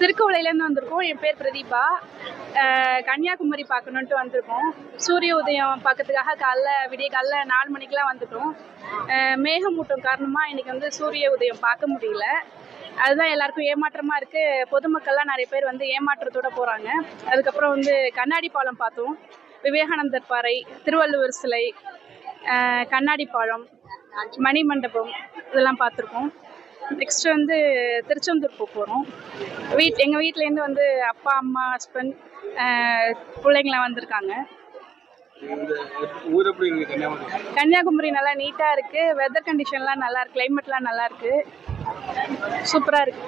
திருக்கோவிலையிலேருந்து வந்திருக்கோம். என் பேர் பிரதீபா. கன்னியாகுமரி பார்க்கணுன்ட்டு வந்திருக்கோம். சூரிய உதயம் பார்க்கறதுக்காக விடிய காலைல 4 மணிக்கெலாம் வந்துட்டோம். மேகமூட்டம் காரணமாக இன்றைக்கி வந்து சூரிய உதயம் பார்க்க முடியல. அதுதான் எல்லாருக்கும் ஏமாற்றமாக இருக்குது. பொதுமக்கள்லாம் நிறைய பேர் வந்து ஏமாற்றத்தோடு போகிறாங்க. அதுக்கப்புறம் வந்து கண்ணாடி பாலம் பார்த்தோம், விவேகானந்தர் பாறை, திருவள்ளுவர் சிலை, கண்ணாடி பாலம், மணிமண்டபம் இதெல்லாம் பார்த்துருக்கோம். நெக்ஸ்ட் வந்து திருச்செந்தூர் போகிறோம். எங்கள் வீட்டிலேருந்து வந்து அப்பா, அம்மா, ஹஸ்பண்ட், பிள்ளைங்களாம் வந்திருக்காங்க. கன்னியாகுமரி நல்லா நீட்டாக இருக்குது. வெதர் கண்டிஷன்லாம் நல்லா இருக்குது. கிளைமேட்லாம் நல்லா இருக்குது. సూపర్ ఇருக்கு.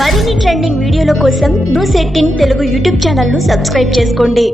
మరిన్ని ట్రెండింగ్ వీడియోల కోసం న్యూస్ 18 తెలుగు యూట్యూబ్ ఛానల్ ను సబ్స్క్రైబ్ చేసుకోండి.